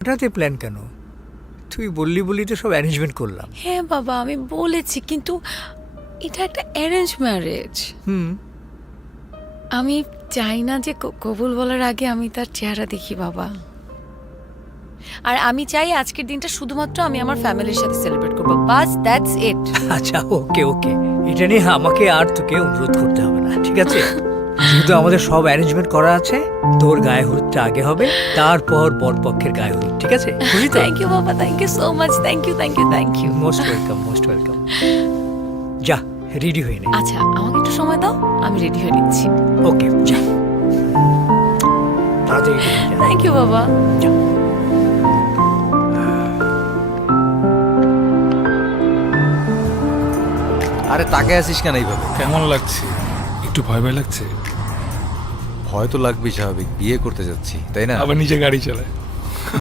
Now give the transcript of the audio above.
হঠাৎ প্ল্যান কেন? তুই বললি বলি তো সব অ্যারেঞ্জমেন্ট করলাম। হ্যাঁ বাবা, আমি বলেছি, কিন্তু এটা একটা অ্যারেঞ্জ ম্যারেজ। আমি চাই না যে কবুল বলার আগে আমি তার চেহারা দেখি বাবা। আর আমি চাই আজকের দিনটা শুধুমাত্র আমি আমার ফ্যামিলির সাথে সেলিব্রেট করবো, বাস দ্যাটস ইট। আচ্ছা, ওকে ওকে, এটা নিয়ে আমাকে আর তোকে অনুরোধ করতে হবে না, ঠিক আছে? যেহেতু আমাদের সব অ্যারেঞ্জমেন্ট করা আছে, তোর গায়ে হলুদটা আগে হবে, তারপর বরপক্ষের গায়ে হলুদ, ঠিক আছে? বুঝলি তো? থ্যাংক ইউ বাবা, thank you so much, thank you thank you thank you. Most welcome, most welcome. যা রেডি হয়ে নে। আচ্ছা, আমাকে একটু সময় দাও, আমি রেডি হয়ে নিচ্ছি। ওকে, যা তাড়াতাড়ি ready হয়ে যা। থ্যাংক ইউ বাবা। যা। আরে তাকে আসিস কেন এইভাবে? কেমন লাগছে? একটু ভয় ভয় লাগছে? ভয় তো লাগবেই, স্বাভাবিক, বিয়ে করতে যাচ্ছি, তাই না? আবার নিজে গাড়ি চালায়।